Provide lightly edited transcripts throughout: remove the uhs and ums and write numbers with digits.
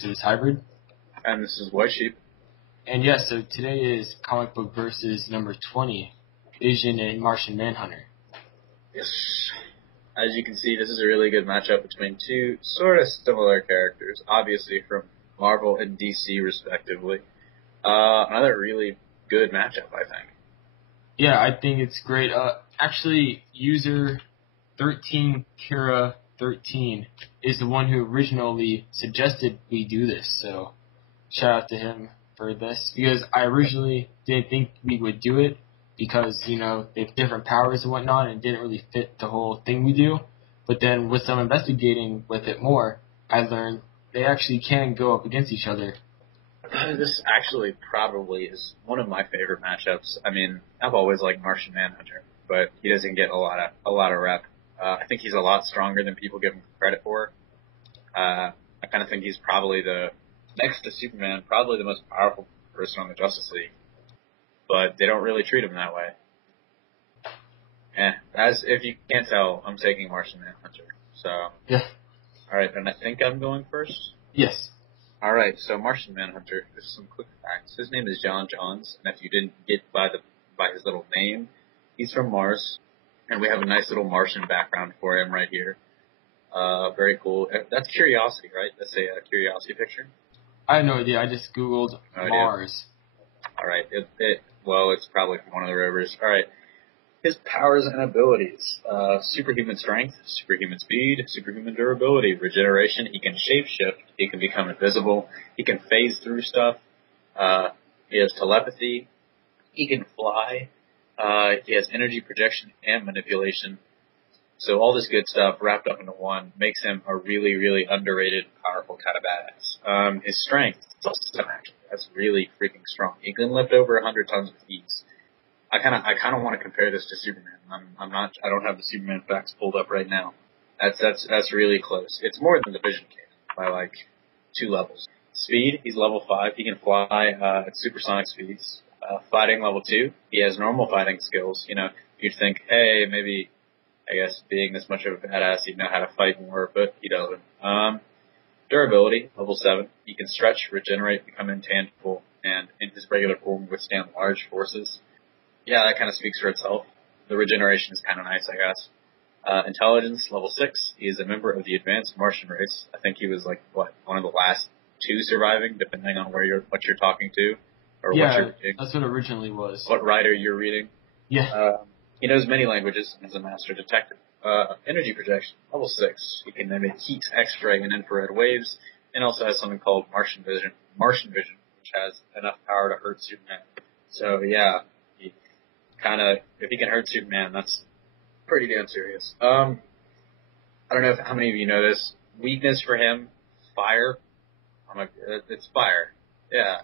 This is Hybrid. And this is WhiteSheep. And yeah, so today is Comic Book Versus number 20, Vision and Martian Manhunter. Yes. As you can see, this is a really good matchup between two sort of similar characters, obviously from Marvel and DC respectively. Another really good matchup, I think. Yeah, I think it's great. Actually, user 13Kira13 is the one who originally suggested we do this, so shout out to him for this, because I originally didn't think we would do it because, you know, they have different powers and whatnot and it didn't really fit the whole thing we do. But then with some investigating with it more, I learned they actually can go up against each other. This actually probably is one of my favorite matchups. I mean, I've always liked Martian Manhunter, but he doesn't get a lot of rep. I think he's a lot stronger than people give him credit for. I kind of think he's probably next to Superman, probably the most powerful person on the Justice League. But they don't really treat him that way. As if you can't tell, I'm taking Martian Manhunter. So, yeah. All right, and I think I'm going first. Yes. All right, so Martian Manhunter. Just some quick facts. His name is John Johns, and if you didn't get by his little name, he's from Mars, and we have a nice little Martian background for him right here. Very cool. That's Curiosity, right? That's a Curiosity picture. I have no idea. I just Googled Mars. All right. Well, it's probably from one of the rovers. All right. His powers and abilities. Superhuman strength, superhuman speed, superhuman durability, regeneration. He can shapeshift. He can become invisible. He can phase through stuff. He has telepathy. He can fly. He has energy projection and manipulation. So all this good stuff wrapped up into one makes him a really, really underrated, powerful kind of badass. His strength is also actually that's really freaking strong. He can lift over 100 tons with ease. I kind of want to compare this to Superman. I don't have the Superman facts pulled up right now. That's really close. It's more than the Vision Cave by like 2 levels. Speed, he's level 5. He can fly at supersonic speeds. Fighting level 2. He has normal fighting skills. You know, you'd think, hey, maybe, I guess, being this much of a badass, he'd know how to fight more, but he doesn't. Durability, level 7. He can stretch, regenerate, become intangible, and in his regular form withstand large forces. Yeah, that kind of speaks for itself. The regeneration is kind of nice, I guess. Intelligence, level 6. He is a member of the advanced Martian race. I think he was one of the last 2 surviving, depending on what you're talking to, or what you're reading. That's what it originally was. What writer you're reading. Yeah. He knows many languages and is a master detective. Energy projection, level 6. He can emit heat, X-ray, and infrared waves, and also has something called Martian vision, which has enough power to hurt Superman. So yeah, if he can hurt Superman, that's pretty damn serious. I don't know how many of you know this. Weakness for him, fire. It's fire. Yeah.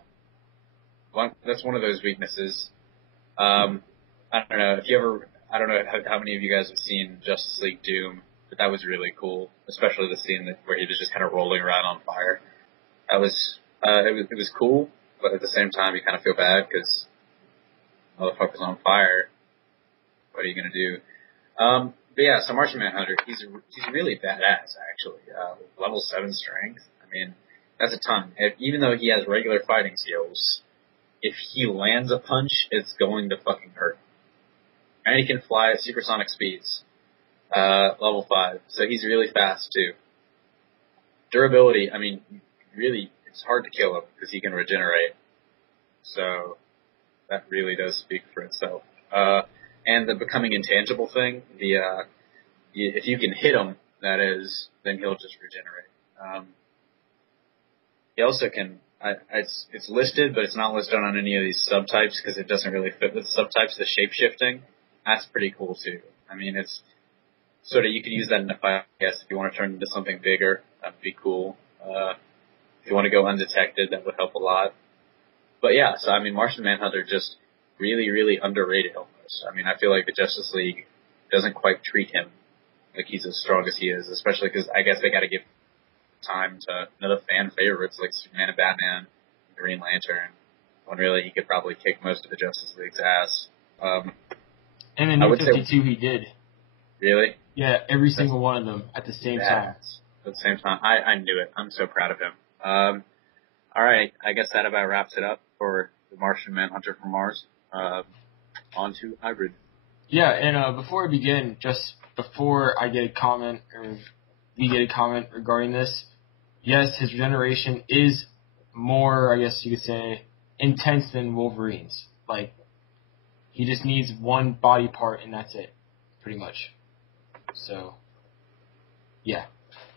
That's one of those weaknesses. I don't know I don't know how many of you guys have seen Justice League Doom, but that was really cool, especially the scene where he was just kind of rolling around on fire. That was, it was cool, but at the same time you kind of feel bad because motherfucker's on fire. What are you gonna do? But yeah, so Martian Manhunter, he's really badass actually. Level 7 strength. I mean, that's a ton. Even though he has regular fighting skills, if he lands a punch, it's going to fucking hurt. And he can fly at supersonic speeds. Level 5. So he's really fast too. Durability, I mean, really, it's hard to kill him because he can regenerate. So that really does speak for itself. And the becoming intangible thing, if you can hit him, that is, then he'll just regenerate. He also can, it's listed, but it's not listed on any of these subtypes because it doesn't really fit with subtypes. The shape-shifting, that's pretty cool too. I mean, it's sort of, you could use that in a fight, I guess, if you want to turn into something bigger, that'd be cool. If you want to go undetected, that would help a lot. But yeah, so I mean, Martian Manhunter just really, really underrated almost. I mean, I feel like the Justice League doesn't quite treat him like he's as strong as he is, especially because I guess they got to give time to another fan favorites like Superman and Batman, Green Lantern, when really he could probably kick most of the Justice League's ass. And in New 52 he did. Really? Yeah, every single one of them at the same time. At the same time. I knew it. I'm so proud of him. All right, I guess that about wraps it up for the Martian Manhunter from Mars. On to Hybrid. Yeah, and before we begin, just before I get a comment or we get a comment regarding this, yes, his regeneration is more, I guess you could say, intense than Wolverine's. Like, he just needs one body part and that's it, pretty much. So, yeah.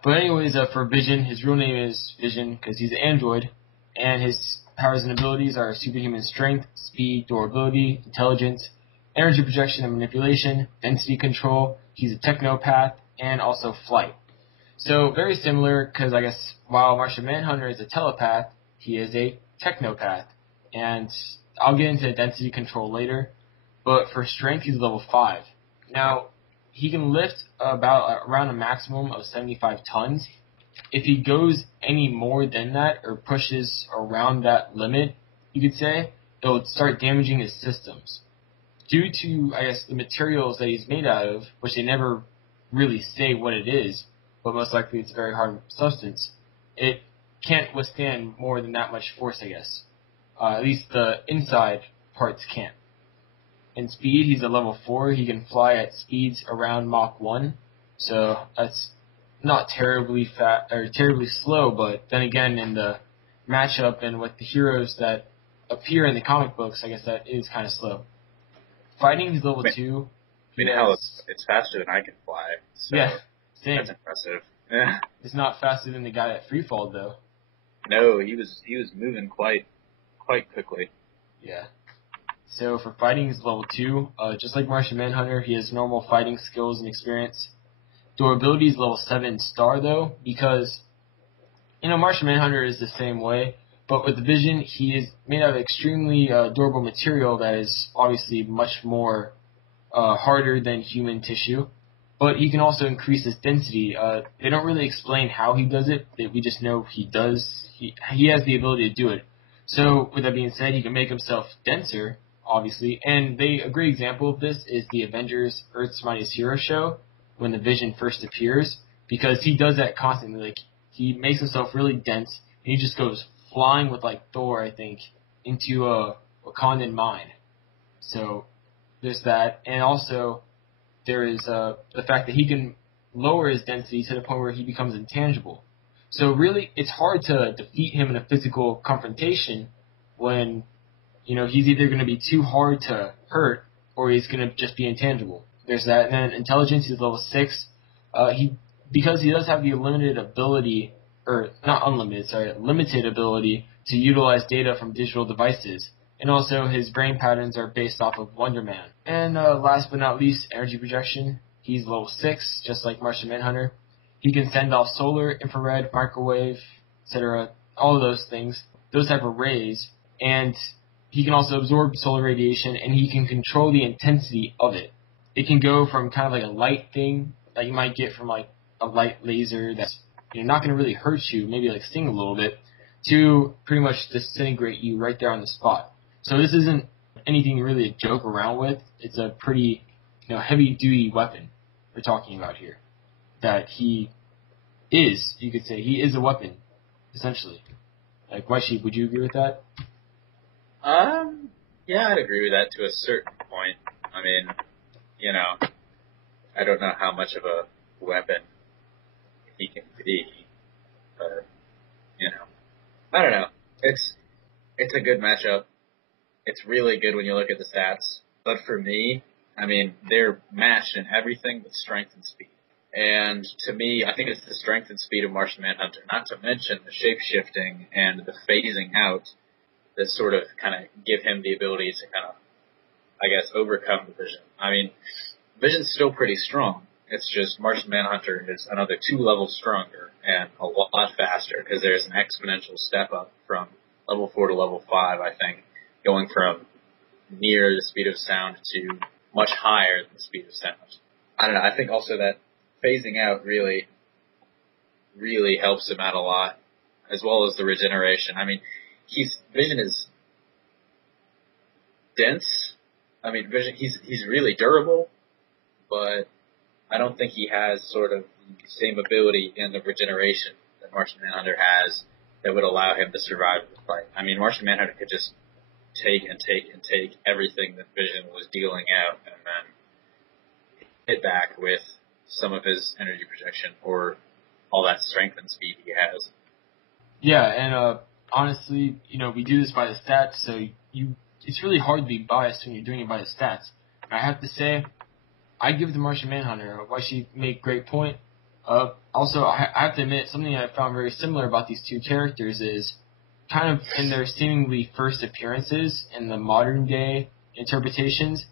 But anyways, for Vision, his real name is Vision because he's an android, and his powers and abilities are superhuman strength, speed, durability, intelligence, energy projection and manipulation, density control. He's a technopath, and also flight. So very similar because I guess while Martian Manhunter is a telepath, he is a technopath, and I'll get into density control later. But for strength, he's level 5. Now, he can lift around a maximum of 75 tons. If he goes any more than that or pushes around that limit, you could say, it will start damaging his systems. Due to, I guess, the materials that he's made out of, which they never really say what it is, but most likely it's a very hard substance, it can't withstand more than that much force, I guess. At least the inside parts can't. In speed, he's a level 4. He can fly at speeds around Mach 1, so that's not terribly terribly slow, but then again, in the matchup and with the heroes that appear in the comic books, I guess that is kind of slow. Fighting, he's level 2. Hell, it's faster than I can fly, so yeah, same. That's impressive. It's not faster than the guy at Freefall, though. No, he was moving quite quickly. Yeah. So for fighting, he's level 2. Just like Martian Manhunter, he has normal fighting skills and experience. Durability is level 7 star, though, because, Martian Manhunter is the same way, but with the Vision, he is made out of extremely durable material that is obviously much more harder than human tissue. But he can also increase his density. They don't really explain how he does it. We just know he does. He has the ability to do it. So with that being said, he can make himself denser, obviously. And a great example of this is the Avengers Earth's Mightiest Hero show when the Vision first appears, because he does that constantly. Like, he makes himself really dense, and he just goes flying with, like, Thor, I think, into a Wakandan mine. So there's that. And also, there is the fact that he can lower his density to the point where he becomes intangible. So really, it's hard to defeat him in a physical confrontation when, he's either going to be too hard to hurt or he's going to just be intangible. There's that. And then intelligence, he's level 6. Because he does have the limited ability, or not unlimited, sorry, limited ability to utilize data from digital devices. And also, his brain patterns are based off of Wonder Man. And last but not least, energy projection. He's level 6, just like Martian Manhunter. He can send off solar, infrared, microwave, etc., all of those things, those type of rays. And he can also absorb solar radiation, and he can control the intensity of it. It can go from kind of like a light thing that you might get from like a light laser that's not going to really hurt you, maybe like sting a little bit, to pretty much disintegrate you right there on the spot. So this isn't anything really to joke around with. It's a pretty, heavy-duty weapon we're talking about here. That he is, you could say, he is a weapon, essentially. Like, WhiteSheep, would you agree with that? Yeah, I'd agree with that to a certain point. I mean, I don't know how much of a weapon he can be, but, I don't know. It's a good matchup. It's really good when you look at the stats. But for me, I mean, they're matched in everything but strength and speed. And to me, I think it's the strength and speed of Martian Manhunter, not to mention the shape-shifting and the phasing out that sort of kind of give him the ability to kind of, I guess, overcome the Vision. I mean, Vision's still pretty strong. It's just Martian Manhunter is another 2 levels stronger and a lot faster because there's an exponential step up from level 4 to level 5, I think, going from near the speed of sound to much higher than the speed of sound. I don't know. I think also that phasing out really, really helps him out a lot, as well as the regeneration. I mean, Vision is dense. I mean, Vision, he's really durable, but I don't think he has sort of the same ability in the regeneration that Martian Manhunter has. that would allow him to survive the fight. I mean, Martian Manhunter could just take and take and take everything that Vision was dealing out and then hit back with some of his energy projection or all that strength and speed he has. Yeah, and honestly, we do this by the stats, so it's really hard to be biased when you're doing it by the stats. And I have to say, I give the Martian Manhunter. WhiteSheep made great point. Also, I have to admit, something I found very similar about these two characters is kind of in their seemingly first appearances in the modern day interpretations,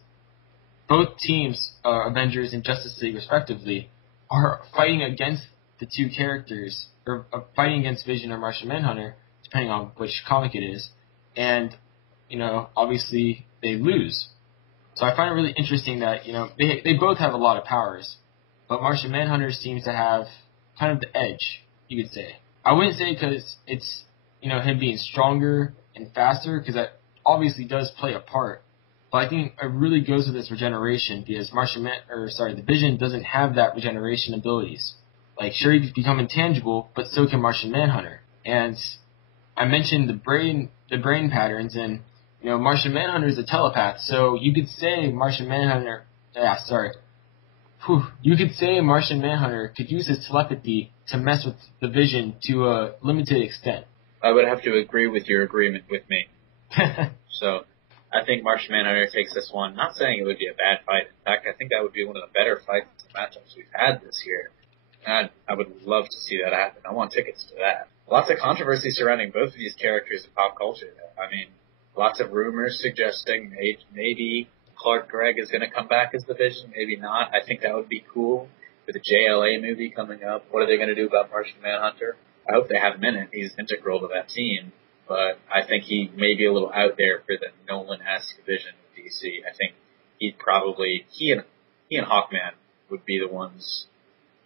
both teams, Avengers and Justice League respectively, are fighting against the two characters, or fighting against Vision or Martian Manhunter, depending on which comic it is, and, obviously they lose. So I find it really interesting that, they both have a lot of powers, but Martian Manhunter seems to have kind of the edge, you could say. I wouldn't say because it's, him being stronger and faster, because that obviously does play a part, but I think it really goes with his regeneration, because the Vision doesn't have that regeneration abilities. Like, sure, he can become intangible, but so can Martian Manhunter. And I mentioned the brain patterns, and Martian Manhunter is a telepath, so you could say Martian Manhunter could use his telepathy to mess with the Vision to a limited extent. I would have to agree with your agreement with me. So, I think Martian Manhunter takes this one. Not saying it would be a bad fight. In fact, I think that would be one of the better fights and matchups we've had this year. And I would love to see that happen. I want tickets to that. Lots of controversy surrounding both of these characters in pop culture. I mean, lots of rumors suggesting maybe Clark Gregg is going to come back as the Vision, maybe not. I think that would be cool. With the JLA movie coming up, what are they going to do about Martian Manhunter? I hope they have him in it. He's integral to that team. But I think he may be a little out there for the Nolan-esque Vision of DC. I think he and Hawkman would be the ones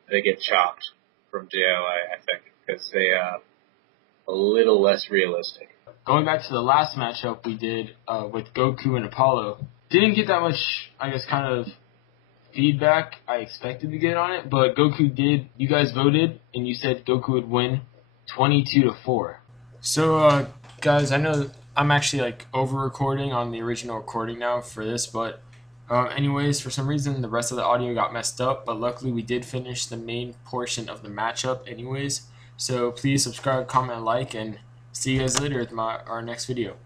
that get chopped from JLA, I think, because they are a little less realistic. Going back to the last matchup we did with Goku and Apollo, didn't get that much, I guess, kind of feedback I expected to get on it, but Goku did. You guys voted, and you said Goku would win 22-4. So, guys, I know I'm actually over recording on the original recording now for this, but anyways, for some reason the rest of the audio got messed up, but luckily we did finish the main portion of the matchup anyways. So please subscribe, comment, like, and see you guys later at our next video.